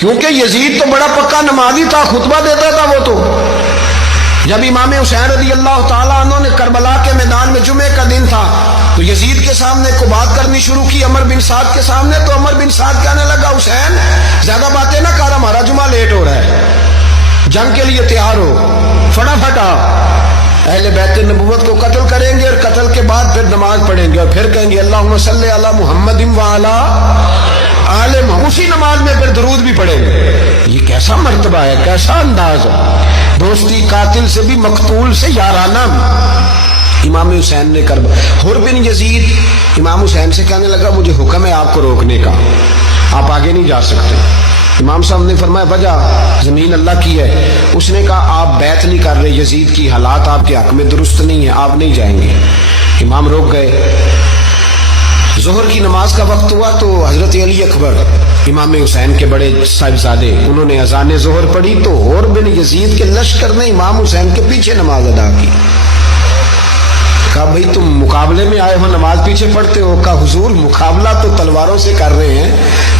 کیونکہ یزید تو بڑا پکا نمازی تھا، خطبہ دیتا تھا وہ تو۔ جب امام حسین رضی اللہ تعالیٰ عنہ نے کربلا کے میدان میں جمعے کا دن تھا تو یزید کے سامنے کو بات کرنی شروع کی، عمر بن سعد کے سامنے، تو عمر بن سعد کہنے لگا حسین زیادہ باتیں نہ کر، ہمارا جمعہ لیٹ ہو رہا ہے، جنگ کے لیے تیار ہو، فٹافٹ آ۔ اہل بیت نبوت کو قتل کریں گے اور قتل کے بعد پھر نماز پڑھیں گے اور پھر کہیں گے اللہم صلی علی محمد وعلی آل محمد، اسی نماز میں پھر درود بھی پڑھیں گے۔ یہ کیسا مرتبہ ہے، کیسا انداز ہے، دوستی قاتل سے بھی مقتول سے یارانہ۔ امام حسین نے حر بن یزید امام حسین سے کہنے لگا مجھے حکم ہے آپ کو روکنے کا، آپ آگے نہیں جا سکتے۔ امام صاحب نے فرمایا وجہ زمین اللہ کی ہے۔ اس نے کہا آپ بیعت نہیں کر رہے، یزید کی حالات آپ کے حق میں درست نہیں ہیں، آپ نہیں جائیں گے۔ امام روک گئے۔ ظہر کی نماز کا وقت ہوا تو حضرت علی اکبر امام حسین کے بڑے صاحبزادے انہوں نے اذان ظہر پڑھی تو حر بن یزید کے لشکر نے امام حسین کے پیچھے نماز ادا کی۔ کہا بھئی تم مقابلے میں آئے ہو، نماز پیچھے پڑھتے ہو؟ کہا حضور مقابلہ تو تلواروں سے کر رہے ہیں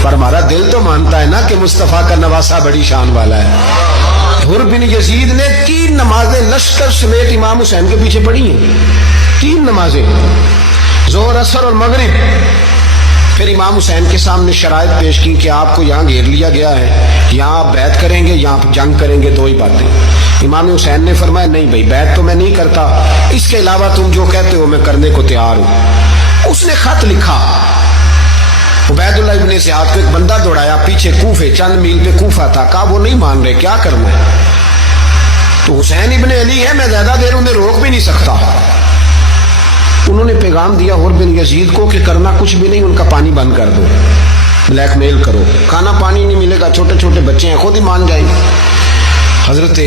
پر ہمارا دل تو مانتا ہے نا کہ مصطفیٰ کا نواسہ بڑی شان والا ہے۔ حر بن یزید نے 3 نمازیں لشکر سمیت امام حسین کے پیچھے پڑھی ہیں، 3 نمازیں، ظہر اثر اور مغرب۔ پھر امام حسین کے سامنے شرائط پیش کی کہ آپ کو یہاں گھیر لیا گیا ہے، یہاں آپ بیعت کریں گے، یہاں جنگ کریں گے، 2 ہی باتیں۔ امام حسین نے فرمایا نہیں بھائی بیعت تو میں نہیں کرتا، اس کے علاوہ تم جو کہتے ہو میں کرنے کو تیار ہوں۔ اس نے خط لکھا، عبید اللہ ابن زیاد کو ایک بندہ دوڑایا پیچھے کوفے، چند میل پہ کوفہ تھا، کہا وہ نہیں مان رہے، کیا کرنا ہے؟ تو حسین ابن علی ہے، میں زیادہ دیر انہیں روک بھی نہیں سکتا۔ انہوں نے پیغام دیا حر بن یزید کو کہ کرنا کچھ بھی نہیں، ان کا پانی بند کر دو، بلیک میل کرو، کھانا پانی نہیں ملے گا، چھوٹے چھوٹے بچے ہیں، خود ہی مان جائیں گے۔ حضرت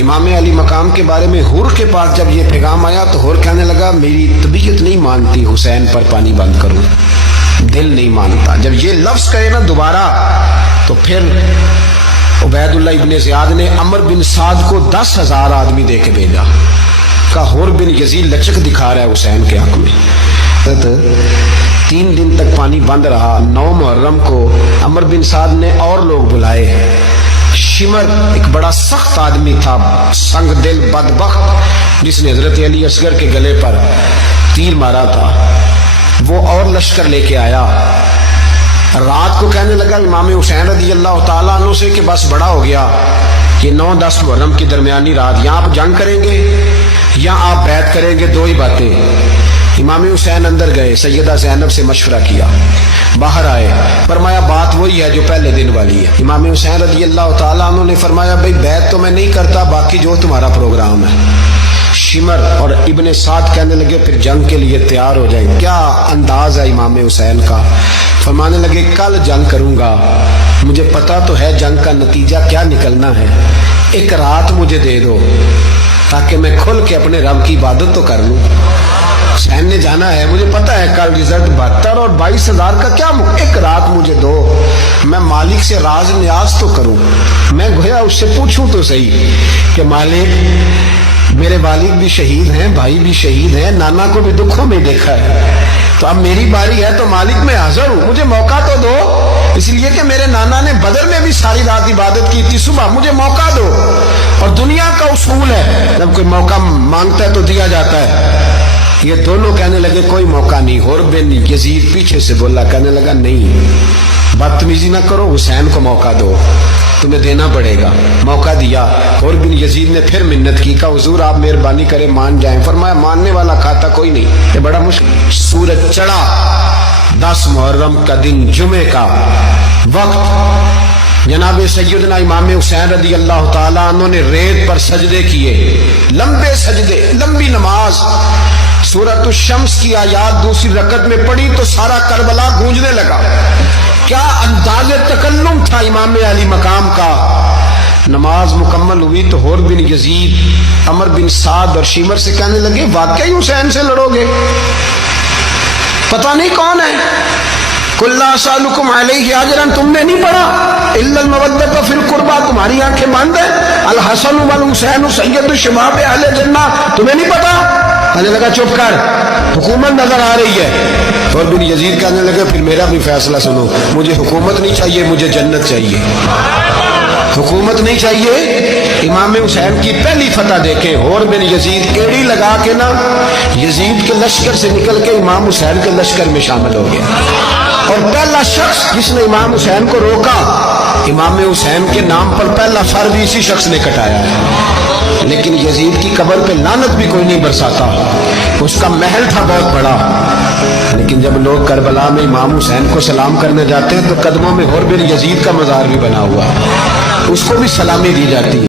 امام علی مقام کے بارے میں حر کے پاس جب یہ پیغام آیا تو حر کہنے لگا میری طبیعت نہیں مانتی حسین پر پانی بند کروں، دل نہیں مانتا۔ جب یہ لفظ کہے نا دوبارہ تو پھر عبید اللہ ابن زیاد نے عمر بن سعد کو 10,000 آدمی دے کے بھیجا، کہا حر بن یزید لچک دکھا رہا ہے حسین کے حق میں۔ 3 دن تک پانی بند رہا۔ 9 محرم کو عمر بن سعد نے اور لوگ بلائے۔ شمر ایک بڑا سخت آدمی تھا، سنگ دل بدبخت، جس نے حضرت علی اصغر کے گلے پر تیر مارا تھا، وہ اور لشکر لے کے آیا۔ رات کو کہنے لگا امام حسین رضی اللہ تعالیٰ عنہ سے کہ بس بڑا ہو گیا، یہ 9-10 محرم کی درمیانی رات، یہاں آپ جنگ کریں گے یا آپ بیعت کریں گے، 2 ہی باتیں۔ امام حسین اندر گئے، سیدہ زینب سے مشورہ کیا، باہر آئے، فرمایا بات وہی ہے جو پہلے دن والی ہے۔ امام حسین رضی اللہ تعالیٰ عنہ نے فرمایا بھئی بیعت تو میں نہیں کرتا، باقی جو تمہارا پروگرام ہے۔ شمر اور ابن سعد کہنے لگے پھر جنگ کے لیے تیار ہو جائیں۔ کیا انداز ہے امام حسین کا، فرمانے لگے کل جنگ کروں گا، مجھے پتا تو ہے جنگ کا نتیجہ کیا نکلنا ہے، 1 رات مجھے دے دو تاکہ میں کھل کے اپنے رب کی عبادت تو کر لوں۔ حسین نے جانا ہے، مجھے پتا ہے کل رزلٹ 72 اور 22,000 کا کیا 1 رات مجھے دو، میں مالک سے راز نیاز تو کروں، میں گویا اس سے پوچھوں تو صحیح کہ مالک میرے والد بھی شہید ہیں، بھائی بھی شہید ہیں، نانا کو بھی دکھوں میں دیکھا ہے، تو اب میری باری ہے تو مالک میں حاضر ہوں، مجھے موقع تو دو، اس لیے کہ میرے نانا نے بدر میں بھی ساری رات عبادت کی تھی، صبح مجھے موقع دو۔ اور دنیا کا اصول ہے جب کوئی موقع مانگتا ہے تو دیا جاتا ہے۔ یہ دونوں کہنے لگے کوئی موقع نہیں۔ حر بن یزید پیچھے سے بولا، کہنے لگا نہیں بدتمیزی نہ کرو، حسین کو موقع دو، تمہیں دینا پڑے گا۔ موقع دیا۔ حر بن یزید نے پھر منت کی، کہا حضور آپ مہربانی کریں مان جائیں۔ فرمایا ماننے والا کھاتا کوئی نہیں، یہ بڑا مشکل۔ سورج چڑھا، 10 محرم کا دن، جمعے کا وقت، جناب سیدنا امام حسین رضی اللہ تعالیٰ عنہ نے ریت پر سجدے کیے، لمبے سجدے، لمبی نماز۔ سورۃ الشمس کی آیات دوسری رکعت میں پڑھی تو سارا کربلا گونجنے لگا۔ کیا انداز تکلم تھا امام علی مقام کا۔ نماز مکمل ہوئی تو حر بن یزید عمر بن سعد اور شمر سے کہنے لگے واقعی حسین سے لڑو گے؟ پتہ نہیں کون ہے۔ قل لا اسألکم علیہ اجرا، تم نے نہیں پڑھا الا المودۃ فی القربى، تمہاری آنکھیں بند ہیں، الحسن والحسین سید شباب اہل جنہ، تمہیں نہیں پتا؟ کہنے لگا چپ کر، حکومت نظر آ رہی ہے۔ اور بن یزید کہنے لگے پھر میرا بھی فیصلہ سنو، مجھے حکومت نہیں چاہیے، مجھے جنت چاہیے۔ حکومت نہیں چاہیے، امام حسین کی پہلی فتح دیکھیں، اور بن یزید ایڑی لگا کے نا یزید کے لشکر سے نکل کے امام حسین کے لشکر میں شامل ہو گیا، اور پہلا شخص جس نے امام حسین کو روکا، امام حسین کے نام پر پہلا سر بھی اسی شخص نے کٹایا ہے۔ لیکن یزید کی قبر پہ لعنت بھی کوئی نہیں برساتا، اس کا محل تھا بہت بڑا، لیکن جب لوگ کربلا میں امام حسین کو سلام کرنے جاتے ہیں تو قدموں میں اور بن یزید کا مزار بھی بنا ہوا ہے، اس کو بھی سلامی دی جاتی ہے۔